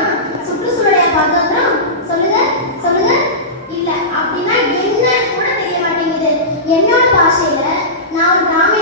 தெரியுமா? பார்த்தோம்னா சொல்லுங்க சொல்லுங்க. இல்ல அப்படின்னா என்ன கூட தெரிய மாட்டேங்குது. என்னோட பாஷையில நான் கிராம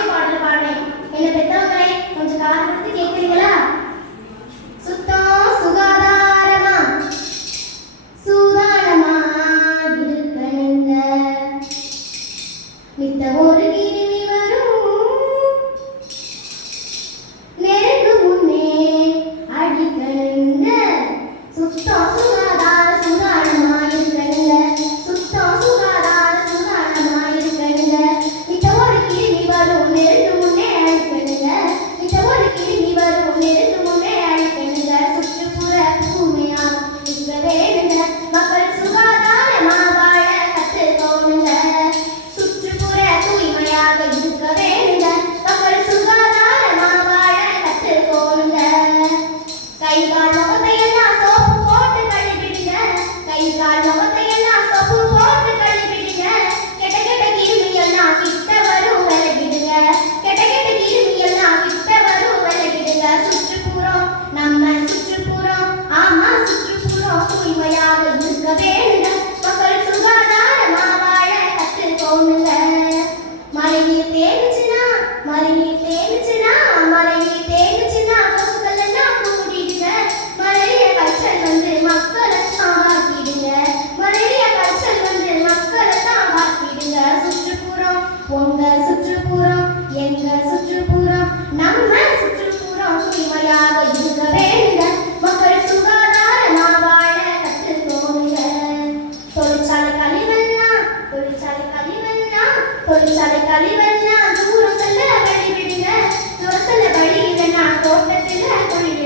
வேணுங்க மக்கள் சுகாதாரமா வாழ கற்றுக்கோணுங்க மழைநீர் தேவைச்சுன்னா மழைநீர் தொழிற்சாலைக்கு அழிவறினா அது ஒரு சொல்ல வழி விடுங்க ஒரு சொல்ல வழி இல்லைன்னா தோட்டத்தில் தொழில்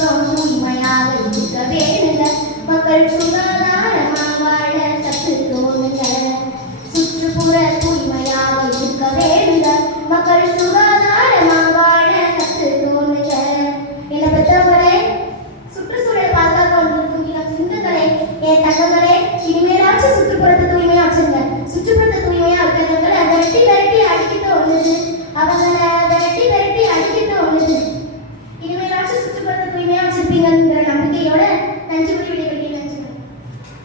என்றும் உண்மையாக இருக்க வேணுங்க மக்கள் சுகாதாரமாக வாழ கற்றுக்கோணுங்க சுற்றுப்புற தூய்மையாக இருக்க வேணுங்க மக்கள் சுகாதாரமாக வாழ கற்றுக்கோணுங்க என்னை பெற்றவங்களே சுற்றுச்சூழல் பாதுகாக்க வந்திருக்கும் சிந்தங்களை என் தகவலை